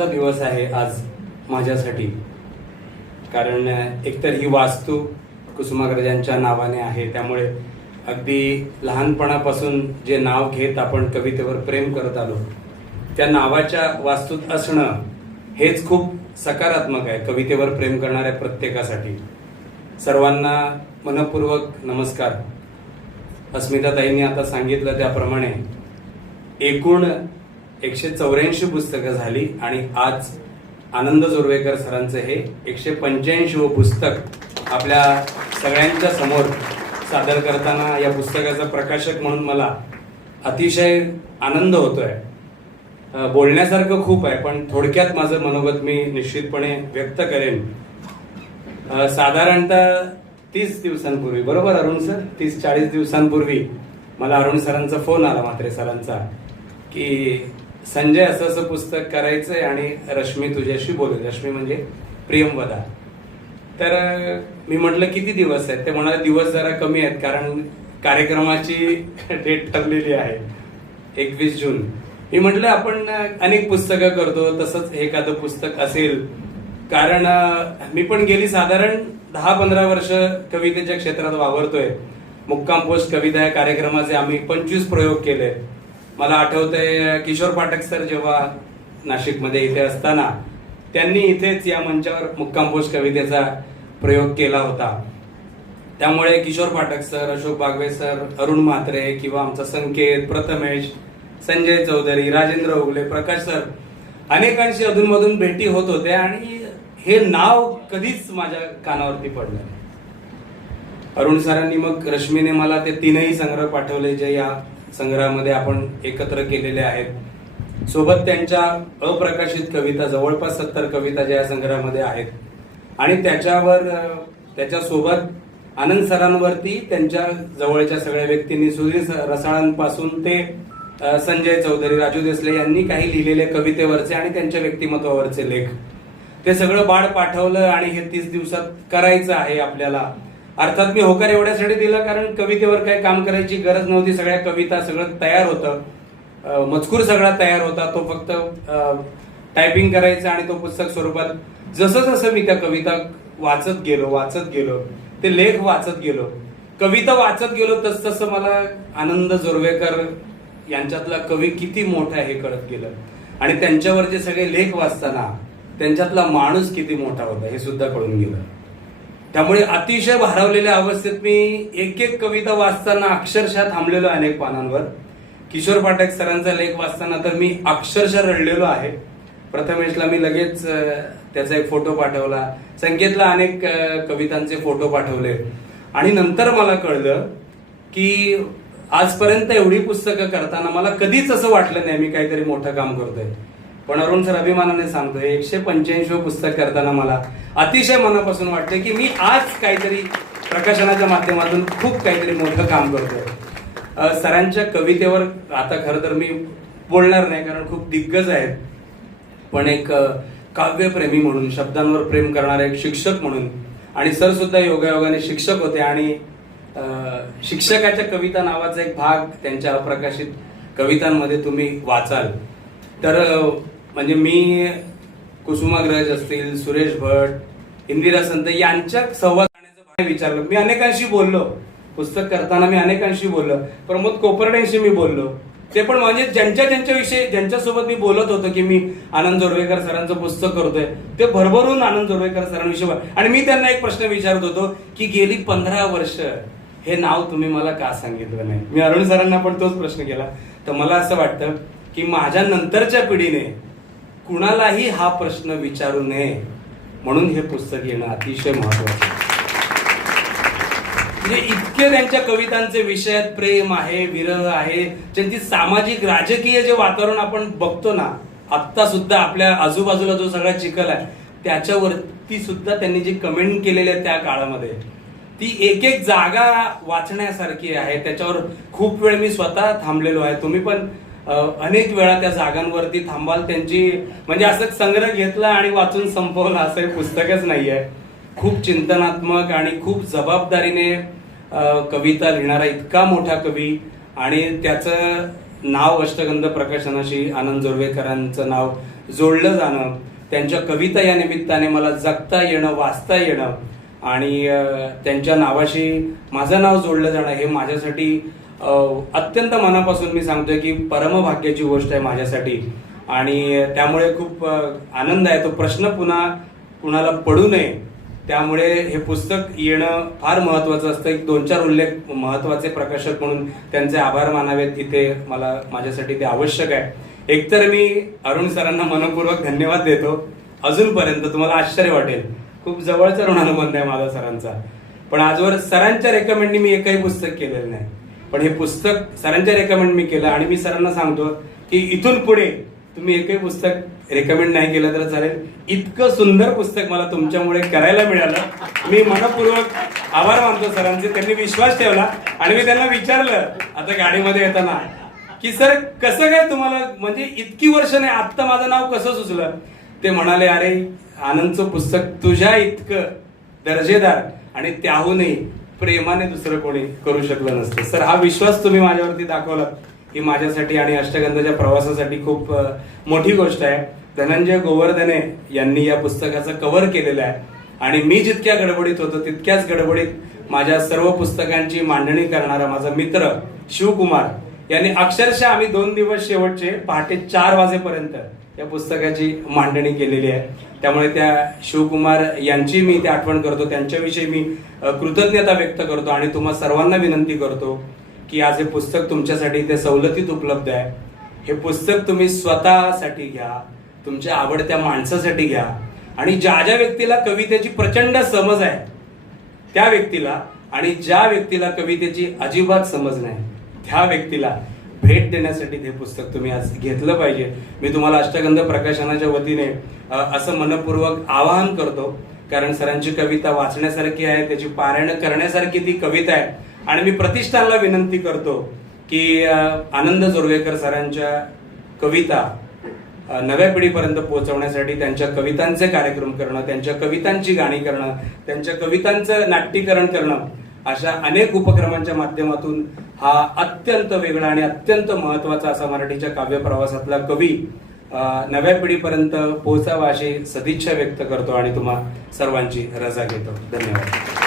दिवस आहे आज माझ्यासाठी, कारण एकतर ही वास्तू कुसुमाग्रजांच्या नावाने आहे, त्यामुळे अगदी लहानपणापासून जे नाव घेत आपण कवितेवर प्रेम करत आलो त्या नावाच्या वास्तूत असणं हेच खूप सकारात्मक आहे कवितेवर प्रेम करणाऱ्या प्रत्येकासाठी. सर्वांना मनपूर्वक नमस्कार. अस्मिताताईंनी आता सांगितलं त्याप्रमाणे एकूण 184 पुस्तकं झाली आणि आज आनंद जोरवेकर सरांचं हे 185वं पुस्तक आपल्या सगळ्यांच्या समोर सादर करताना या पुस्तकाचा प्रकाशक म्हणून मला अतिशय आनंद होतोय. बोलण्यासारखं खूप आहे, पण थोडक्यात माझं मनोगत मी निश्चितपणे व्यक्त करेन. साधारणतः 30 दिवसांपूर्वी, बरोबर अरुण सर, 30-40 दिवसांपूर्वी मला अरुण सरांचा फोन आला, म्हात्रे सरांचा, की संजय असं असं पुस्तक करायचंय आणि रश्मी तुझ्याशी बोलेल. रश्मी म्हणजे प्रियंवदा. तर मी म्हटलं किती दिवस आहेत? ते म्हणाले दिवस जरा कमी आहेत, कारण कार्यक्रमाची डेट ठरलेली आहे 21 जून. मी म्हटलं आपण अनेक पुस्तकं करतो, तसंच एखादं पुस्तक असेल, कारण मी पण गेली साधारण 10-15 वर्ष कवितेच्या क्षेत्रात वावरतोय. मुक्काम पोस्ट कविता या कार्यक्रमाचे आम्ही 25 प्रयोग केले. मला आठवतंय किशोर पाठक सर जेव्हा नाशिकमध्ये इथे असताना त्यांनी इथेच या मंचावर मुक्काम पोस्ट कवितेचा प्रयोग केला होता. त्यामुळे किशोर पाठक सर, अशोक बागवे सर, अरुण म्हात्रे किंवा आमचा संकेत, प्रथमेश, संजय चौधरी, राजेंद्र उगले, प्रकाश सर, अनेकांशी अधूनमधून भेटी होत होत्या आणि हे नाव कधीच माझ्या कानावरती पडलं. अरुण सरांनी मग रश्मीने मला ते 3ही संग्रह पाठवले जे या संग्रहामध्ये आपण एकत्र केलेले आहेत. सोबत त्यांच्या अप्रकाशित कविता, जवळपास 70 कविता ज्या संग्रहामध्ये आहेत, आणि त्याच्यासोबत आनंद सरांवरती त्यांच्या जवळच्या सगळ्या व्यक्तींनी, सुधीर रसाळांपासून ते संजय चौधरी, राजू देसले यांनी काही लिहिलेले कवितेवरचे आणि त्यांच्या व्यक्तिमत्वावरचे लेख, ते सगळं बाळ पाठवलं आणि हे 30 दिवसात करायचं आहे आपल्याला. अर्थात मी होकार एवढ्यासाठी दिला कारण कवितेवर काही काम करायची गरज नव्हती. सगळ्या कविता, सगळं तयार होतं, मजकूर सगळा तयार होता. तो फक्त टायपिंग करायचा आणि तो पुस्तक स्वरूपात जसं जसं मी त्या कविता वाचत गेलो, ते लेख वाचत गेलो, कविता वाचत गेलो, तसं मला आनंद जोरवेकर यांच्यातला कवी किती मोठा आहे हे कळत गेलं. आणि त्यांच्यावरचे सगळे लेख वाचताना त्यांच्यातला माणूस किती मोठा होता हे सुद्धा कळून गेलं. त्यामुळे अतिशय भारावलेल्या अवस्थेत मी एक कविता वाचताना अक्षरशः थांबलेलो अनेक पानांवर. किशोर पाठक सरांचा लेख वाचताना तर मी अक्षरशः रडलेलो आहे. प्रथमेशला मी लगेच त्याचा एक फोटो पाठवला, संकेतला अनेक कवितांचे फोटो पाठवले, आणि नंतर मला कळलं की आजपर्यंत एवढी पुस्तकं करताना मला कधीच असं वाटलं नाही मी काहीतरी मोठं काम करतोय. पण अरुण सर अभिमानाने सांगतोय 185वं पुस्तक करताना मला अतिशय मनापासून वाटतं की मी आज काहीतरी प्रकाशनाच्या माध्यमातून खूप काहीतरी मोठं काम करतोय. सरांच्या कवितेवर आता खरं तर मी बोलणार नाही कारण खूप दिग्गज आहेत, पण एक काव्यप्रेमी म्हणून, शब्दांवर प्रेम करणारे एक शिक्षक म्हणून, आणि सर सुद्धा योगायोगाने शिक्षक होते, आणि शिक्षकाच्या कविता नावाचा एक भाग त्यांच्या अप्रकाशित कवितांमध्ये तुम्ही वाचाल तर म्हणजे मी कुसुमाग्रज असतील, सुरेश भट, इंदिरा संत यांच्या संवाद करण्याचं विचारलं. मी अनेकांशी बोललो, पुस्तक करताना मी अनेकांशी बोललो, प्रमोद कोपर्डेंशी मी बोललो, ते पण म्हणजे ज्यांच्यासोबत मी बोलत होतो की मी आनंद जोरवेकर सरांचं पुस्तक करतोय, ते भरभरून आनंद जोरवेकर सरांविषयी. आणि मी त्यांना एक प्रश्न विचारत होतो की गेली 15 वर्ष हे नाव तुम्ही मला का सांगितलं नाही. मी अरुण सरांना पण तोच प्रश्न केला. तर मला असं वाटतं की माझ्या नंतरच्या पिढीने कुणालाही हा प्रश्न विचारू नये म्हणून हे पुस्तक येणं अतिशय महत्वाचं. म्हणजे इतके त्यांच्या कवितांचे विषयात प्रेम आहे, विरह आहे, त्यांची सामाजिक राजकीय जे वातावरण आपण बघतो ना, आत्ता सुद्धा आपल्या आजूबाजूला जो सगळा चिखल आहे त्याच्यावरती सुद्धा त्यांनी जी कमेंट केलेली आहे त्या काळामध्ये, ती एक जागा वाचण्यासारखी आहे. त्याच्यावर खूप वेळ मी स्वतः थांबलेलो आहे. तुम्ही पण अनेक वेळा त्या जागांवरती थांबाल. त्यांची म्हणजे असं संग्रह घेतला आणि वाचून संपवला असं हे पुस्तकच नाहीये. खूप चिंतनात्मक आणि खूप जबाबदारीने कविता लिहिणारा इतका मोठा कवी, आणि त्याचं नाव अष्टगंध प्रकाशनाशी आनंद जोरवेकरांचं नाव जोडलं जाणं, त्यांच्या कविता या निमित्ताने मला जगता येणं, वाचता येणं आणि त्यांच्या नावाशी माझं नाव जोडलं जाणं हे माझ्यासाठी अत्यंत मनापासून मी सांगतोय की परमभाग्याची गोष्ट आहे माझ्यासाठी. आणि त्यामुळे खूप आनंद आहे. तो प्रश्न पुन्हा कुणाला पडू नये, त्यामुळे हे पुस्तक येणं फार महत्वाचं असतं. एक 2-4 उल्लेख महत्वाचे प्रकाशक म्हणून त्यांचे आभार मानावेत इथे मला माझ्यासाठी ते आवश्यक आहे. एकतर मी अरुण सरांना मनपूर्वक धन्यवाद देतो. अजूनपर्यंत तुम्हाला आश्चर्य वाटेल, खूप जवळचा ऋणानुबंध आहे माझा सरांचा, पण आजवर सरांच्या रेकमेंडनी मी एकही पुस्तक केलेलं नाही. पण हे पुस्तक सरांच्या रेकमेंड मी केलं आणि मी सरांना सांगतो की इथून पुढे तुम्ही एकही पुस्तक रेकमेंड नाही केलं तर चालेल. इतकं सुंदर पुस्तक मला तुमच्यामुळे करायला मिळालं. मी मनपूर्वक आभार मानतो सरांचे. त्यांनी विश्वास ठेवला आणि मी त्यांना विचारलं आता गाडीमध्ये येताना की सर कसं काय तुम्हाला, म्हणजे इतकी वर्ष नाही, आत्ता माझं नाव कसं सुचलं. ते म्हणाले अरे आनंदचं पुस्तक तुझ्या इतकं दर्जेदार आणि त्याहूनही प्रेमाने दुसरं कोणी करू शकलं नसतं. सर हा विश्वास तुम्ही माझ्यावरती दाखवला ही माझ्यासाठी आणि अष्टगंधाच्या प्रवासासाठी खूप मोठी गोष्ट आहे. धनंजय गोवर्धने यांनी या पुस्तकाचं कव्हर केलेलं आहे आणि मी जितक्या गडबडीत होतो तितक्याच गडबडीत माझ्या सर्व पुस्तकांची मांडणी करणारा माझा मित्र शिवकुमार यांनी अक्षरशः आम्ही 2 दिवस शेवटचे पहाटे 4 वाजेपर्यंत या पुस्तकाची मांडणी केलेली आहे. त्यामुळे त्या शिवकुमार यांची मी इथे आठवण करतो, त्यांच्याविषयी मी कृतज्ञता व्यक्त करतो आणि तुम्हा सर्वांना विनंती करतो की आज हे पुस्तक तुमच्यासाठी इथे सवलतीत उपलब्ध आहे. हे पुस्तक तुम्ही स्वतःसाठी घ्या, तुमच्या आवडत्या माणसासाठी घ्या आणि ज्या ज्या व्यक्तीला कवितेची प्रचंड समज आहे त्या व्यक्तीला आणि ज्या व्यक्तीला कवितेची अजिबात समज नाही त्या व्यक्तीला भेट देण्यासाठी हे पुस्तक तुम्ही आज घेतलं पाहिजे. मी तुम्हाला अष्टगंध प्रकाशनाच्या वतीने असं मनपूर्वक आवाहन करतो, कारण सरांची कविता वाचण्यासारखी आहे, त्याची पारायण करण्यासारखी ती कविता आहे. आणि मी प्रतिष्ठानला विनंती करतो की आनंद जोरवेकर सरांच्या कविता नव्या पिढीपर्यंत पोहोचवण्यासाठी त्यांच्या कवितांचे कार्यक्रम करणं, त्यांच्या कवितांची गाणी करणं, त्यांच्या कवितांचं नाट्यीकरण करणं, अशा अनेक उपक्रमांच्या माध्यमातून हा अत्यंत वेगळा आणि अत्यंत महत्वाचा असा मराठीच्या काव्य प्रवासातला कवी नव्या पिढीपर्यंत पोहोचावा अशी सदिच्छा व्यक्त करतो आणि तुम्हा सर्वांची रजा घेतो. धन्यवाद.